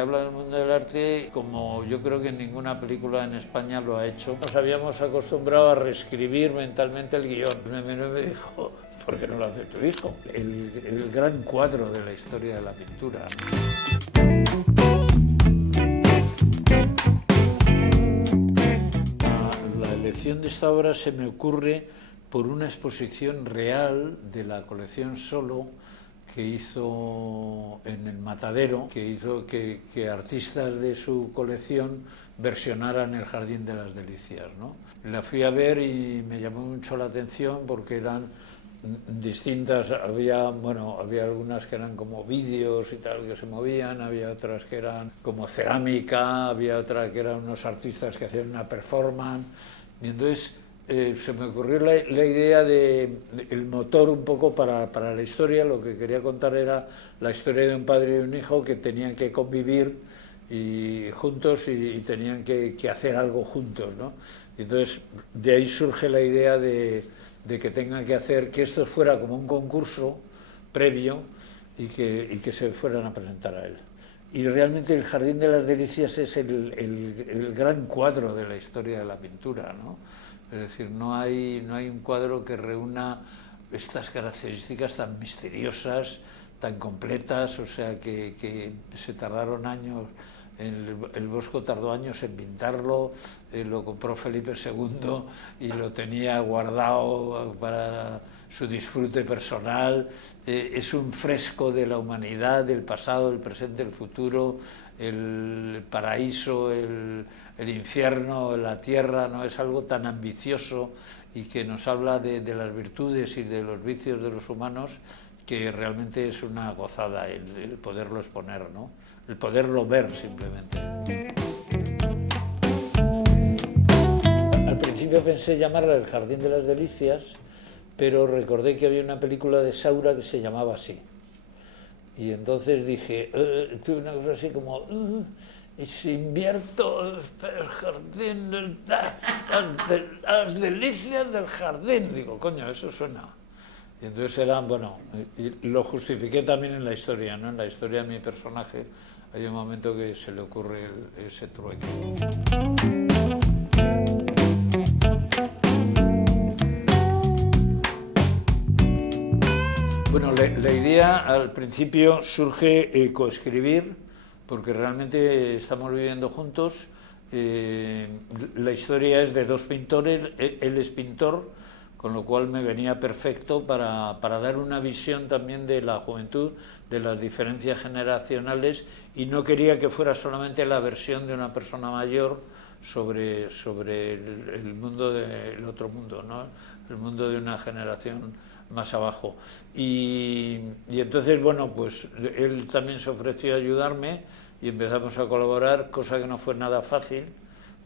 Habla del mundo del arte como yo creo que ninguna película en España lo ha hecho. Nos habíamos acostumbrado a reescribir mentalmente el guión. Me dijo, ¿por qué no lo hace tu hijo? El gran cuadro de la historia de la pintura. La elección de esta obra se me ocurre por una exposición real de la colección Solo que hizo en el Matadero, que hizo que artistas de su colección versionaran El Jardín de las Delicias, ¿no? La fui a ver y me llamó mucho la atención porque eran distintas, había algunas que eran como vídeos y tal que se movían, había otras que eran como cerámica, había otras que eran unos artistas que hacían una performance, y entonces se me ocurrió la idea el motor un poco para la historia. Lo que quería contar era la historia de un padre y un hijo que tenían que convivir juntos y tenían que hacer algo juntos, ¿no? Y entonces de ahí surge la idea de que tengan que hacer que esto fuera como un concurso previo y que se fueran a presentar a él. Y realmente El Jardín de las Delicias es el gran cuadro de la historia de la pintura, ¿no? Es decir, no hay un cuadro que reúna estas características tan misteriosas, tan completas, o sea, que se tardaron años, el Bosco tardó años en pintarlo, lo compró Felipe II y lo tenía guardado para su disfrute personal. Es un fresco de la humanidad, del pasado, el presente, el futuro, el paraíso, el infierno, la tierra, no es algo tan ambicioso y que nos habla de las virtudes y de los vicios de los humanos, que realmente es una gozada el poderlo exponer, ¿no? El poderlo ver simplemente. Al principio pensé llamarla El Jardín de las Delicias, pero recordé que había una película de Saura que se llamaba así. Y entonces dije, tuve una cosa así como, y si invierto el jardín, las delicias del jardín. Digo, coño, eso suena. Y entonces era, bueno, y lo justifiqué también en la historia, ¿no? En la historia de mi personaje hay un momento que se le ocurre ese trueque. Bueno, la idea al principio surge coescribir, porque realmente estamos viviendo juntos. La historia es de dos pintores, él es pintor, con lo cual me venía perfecto para dar una visión también de la juventud, de las diferencias generacionales, y no quería que fuera solamente la versión de una persona mayor sobre el mundo del otro mundo, ¿no? El mundo de una generación más abajo. Y entonces, bueno, pues él también se ofreció a ayudarme y empezamos a colaborar, cosa que no fue nada fácil,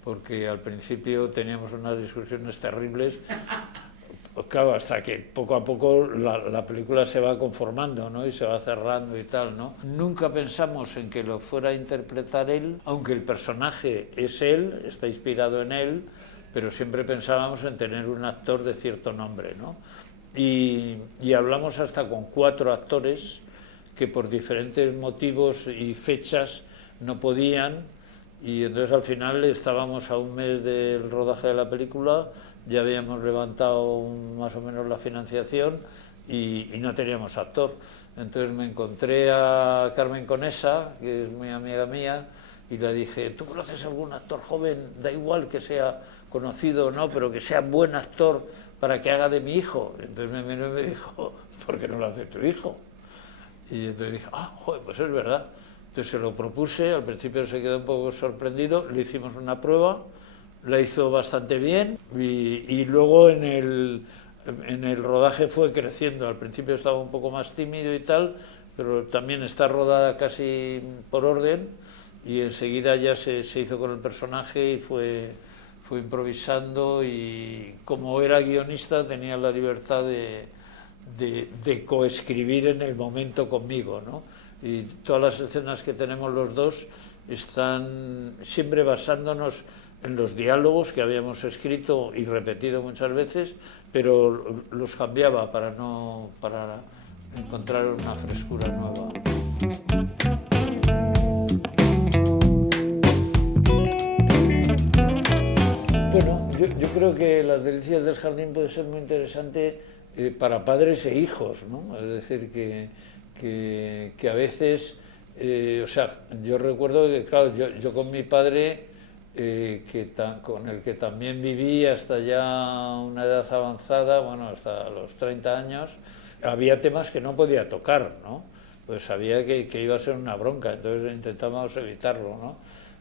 porque al principio teníamos unas discusiones terribles. Pues claro, hasta que poco a poco la película se va conformando, ¿no? Y se va cerrando y tal, ¿no? Nunca pensamos en que lo fuera a interpretar él, aunque el personaje es él, está inspirado en él, pero siempre pensábamos en tener un actor de cierto nombre, ¿no? Y hablamos hasta con 4 actores que por diferentes motivos y fechas no podían, y entonces al final estábamos a un mes del rodaje de la película, ya habíamos levantado más o menos la financiación y no teníamos actor. Entonces me encontré a Carmen Conesa, que es muy amiga mía, y le dije, ¿tú conoces algún actor joven? Da igual que sea conocido o no, pero que sea buen actor para que haga de mi hijo. Entonces me miró y me dijo, ¿por qué no lo hace tu hijo? Y entonces dije, joder, pues es verdad. Entonces se lo propuse, al principio se quedó un poco sorprendido, le hicimos una prueba, la hizo bastante bien y luego en el rodaje fue creciendo. Al principio estaba un poco más tímido y tal, pero también está rodada casi por orden y enseguida ya se hizo con el personaje y fue improvisando, y como era guionista tenía la libertad de coescribir en el momento conmigo, ¿no? Y todas las escenas que tenemos los dos están siempre basándonos en los diálogos que habíamos escrito y repetido muchas veces, pero los cambiaba para encontrar una frescura nueva. creo que Las delicias del jardín puede ser muy interesante para padres e hijos, ¿no? Es decir, que a veces, o sea, yo recuerdo que, claro, yo con mi padre, con el que también viví hasta ya una edad avanzada, bueno, hasta los 30 años, había temas que no podía tocar, ¿no? Pues sabía que iba a ser una bronca, entonces intentábamos evitarlo, ¿no?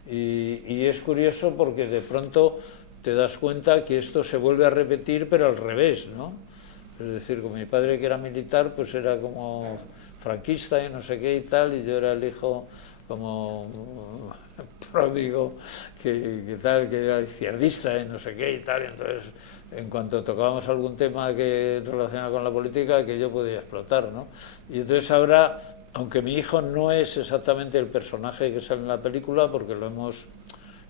Y es curioso porque de pronto te das cuenta que esto se vuelve a repetir, pero al revés, ¿no? Es decir, con mi padre, que era militar, pues era como franquista y no sé qué y tal, y yo era el hijo como pródigo, que tal, que era izquierdista y no sé qué y tal, y entonces en cuanto tocábamos algún tema que relacionado con la política, que yo podía explotar, ¿no? Y entonces ahora, aunque mi hijo no es exactamente el personaje que sale en la película, porque lo hemos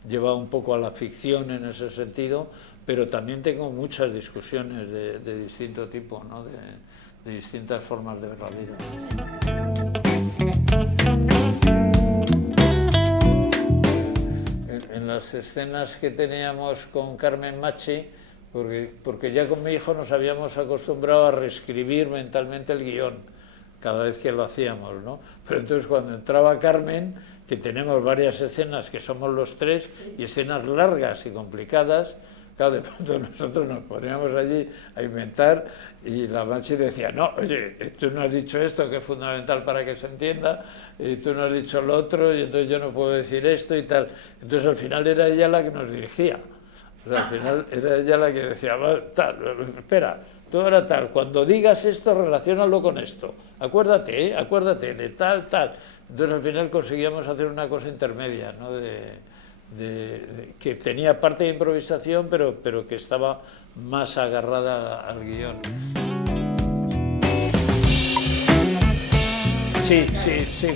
llevado un poco a la ficción en ese sentido, pero también tengo muchas discusiones de distinto tipo, ¿no? De distintas formas de ver la vida. En las escenas que teníamos con Carmen Machi, porque ya con mi hijo nos habíamos acostumbrado a reescribir mentalmente el guión cada vez que lo hacíamos, ¿no? Pero entonces cuando entraba Carmen, que tenemos varias escenas que somos los tres, y escenas largas y complicadas, claro, de pronto nosotros nos poníamos allí a inventar y la Machi decía, no, oye, tú no has dicho esto que es fundamental para que se entienda, y tú no has dicho lo otro, y entonces yo no puedo decir esto y tal. Entonces al final era ella la que nos dirigía. O sea, al final era ella la que decía, tal, espera, tú ahora tal, cuando digas esto, relaciónalo con esto. Acuérdate, acuérdate de tal, tal. Entonces al final conseguíamos hacer una cosa intermedia, ¿no? Que tenía parte de improvisación, pero que estaba más agarrada al guión. Sí,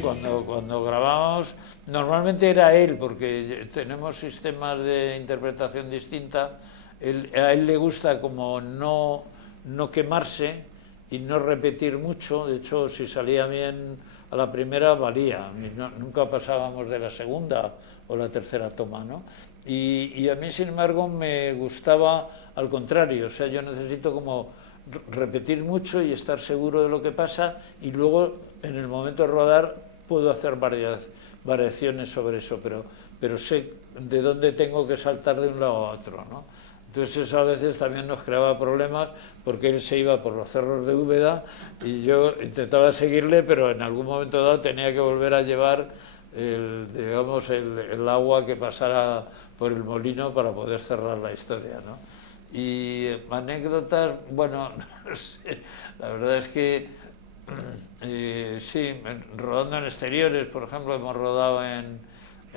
cuando grabábamos, normalmente era él, porque tenemos sistemas de interpretación distinta. A él le gusta como no quemarse y no repetir mucho. De hecho, si salía bien a la primera, valía. Nunca pasábamos de la segunda o la tercera toma, ¿no? Y a mí, sin embargo, me gustaba al contrario. O sea, yo necesito como repetir mucho y estar seguro de lo que pasa, y luego en el momento de rodar puedo hacer variaciones sobre eso, pero sé de dónde tengo que saltar de un lado a otro, ¿no? Entonces eso a veces también nos creaba problemas, porque él se iba por los cerros de Úbeda y yo intentaba seguirle, pero en algún momento dado tenía que volver a llevar el agua que pasara por el molino para poder cerrar la historia, ¿no? Y anécdotas, bueno, no sé, la verdad es que sí, rodando en exteriores, por ejemplo, hemos rodado en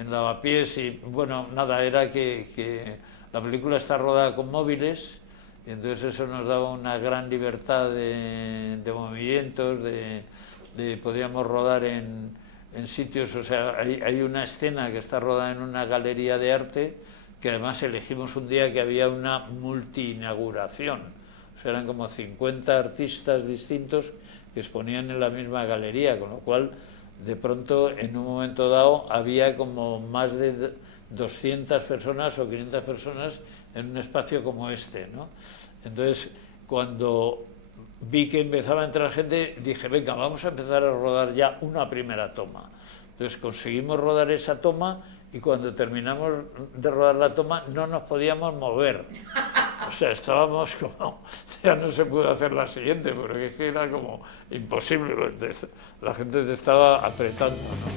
Lavapiés y, bueno, nada, era que la película está rodada con móviles y entonces eso nos daba una gran libertad de movimientos, podíamos rodar en sitios, o sea, hay una escena que está rodada en una galería de arte, que además elegimos un día que había una multi-inauguración, o sea, eran como 50 artistas distintos que exponían en la misma galería, con lo cual de pronto en un momento dado había como más de 200 personas o 500 personas en un espacio como este, ¿no? Entonces, cuando vi que empezaba a entrar gente, dije, venga, vamos a empezar a rodar ya una primera toma. Entonces conseguimos rodar esa toma y cuando terminamos de rodar la toma no nos podíamos mover. O sea, estábamos como, ya no se pudo hacer la siguiente, porque es que era como imposible, la gente te estaba apretando, ¿no?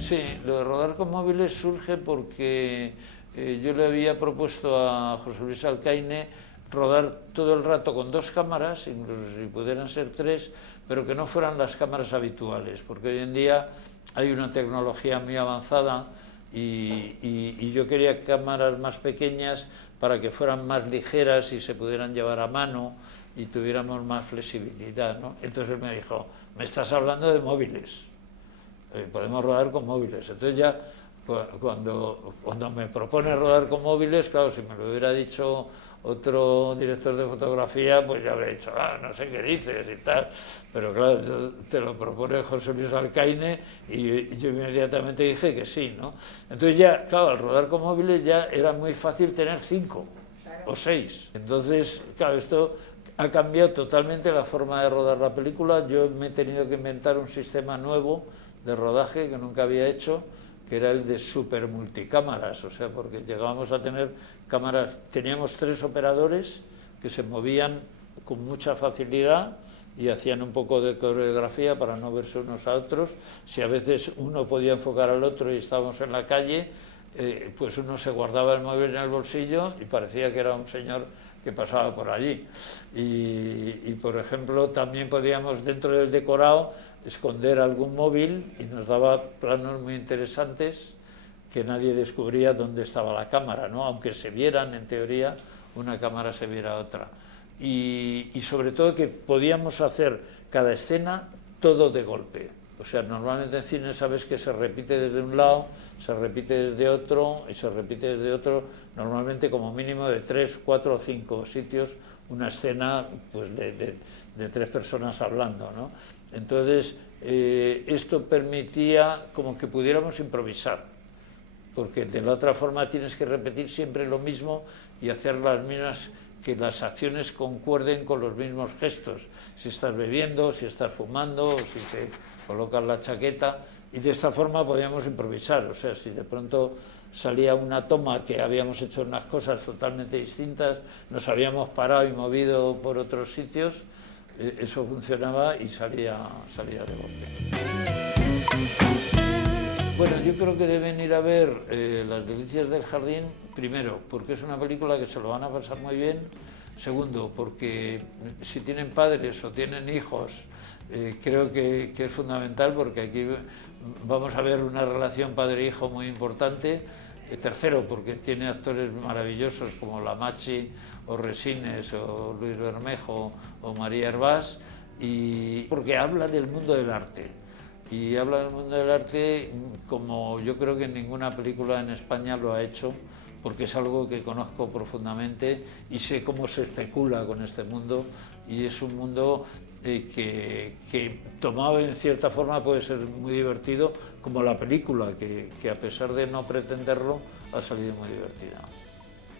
Sí, lo de rodar con móviles surge porque yo le había propuesto a José Luis Alcaine rodar todo el rato con 2 cámaras, incluso si pudieran ser 3, pero que no fueran las cámaras habituales, porque hoy en día hay una tecnología muy avanzada y yo quería cámaras más pequeñas para que fueran más ligeras y se pudieran llevar a mano y tuviéramos más flexibilidad, ¿no? Entonces él me dijo, me estás hablando de móviles, podemos rodar con móviles. Entonces ya cuando me propone rodar con móviles, claro, si me lo hubiera dicho otro director de fotografía pues ya habría dicho, no sé qué dices y tal, pero claro, te lo propone José Luis Alcaine y yo inmediatamente dije que sí, ¿no? Entonces ya, claro, al rodar con móviles ya era muy fácil tener 5 o 6. Entonces, claro, esto ha cambiado totalmente la forma de rodar la película. Yo me he tenido que inventar un sistema nuevo de rodaje que nunca había hecho, que era el de super multicámaras, o sea, porque llegábamos a tener cámaras, teníamos 3 operadores que se movían con mucha facilidad y hacían un poco de coreografía para no verse unos a otros. Si a veces uno podía enfocar al otro y estábamos en la calle, pues uno se guardaba el móvil en el bolsillo y parecía que era un señor que pasaba por allí. Y por ejemplo, también podíamos dentro del decorado esconder algún móvil y nos daba planos muy interesantes que nadie descubría dónde estaba la cámara, ¿no? Aunque se vieran, en teoría, una cámara se viera otra. Y sobre todo que podíamos hacer cada escena todo de golpe. O sea, normalmente en cine sabes que se repite desde un lado, se repite desde otro y se repite desde otro, normalmente como mínimo de 3, 4 o 5 sitios, una escena pues de 3 personas hablando, ¿no? Entonces, esto permitía como que pudiéramos improvisar, porque de la otra forma tienes que repetir siempre lo mismo y hacer las mismas, que las acciones concuerden con los mismos gestos, si estás bebiendo, si estás fumando, o si te colocas la chaqueta, y de esta forma podíamos improvisar. O sea, si de pronto salía una toma que habíamos hecho unas cosas totalmente distintas, nos habíamos parado y movido por otros sitios, eso funcionaba y salía de golpe. Bueno, yo creo que deben ir a ver Las Delicias del Jardín, primero, porque es una película que se lo van a pasar muy bien. Segundo, porque si tienen padres o tienen hijos, creo que es fundamental, porque aquí vamos a ver una relación padre-hijo muy importante. Tercero, porque tiene actores maravillosos como La Machi, o Resines, o Luis Bermejo, o María Hervás, y porque habla del mundo del arte. Y habla del mundo del arte como yo creo que ninguna película en España lo ha hecho, porque es algo que conozco profundamente y sé cómo se especula con este mundo, y es un mundo que tomado en cierta forma puede ser muy divertido, como la película, que a pesar de no pretenderlo ha salido muy divertida.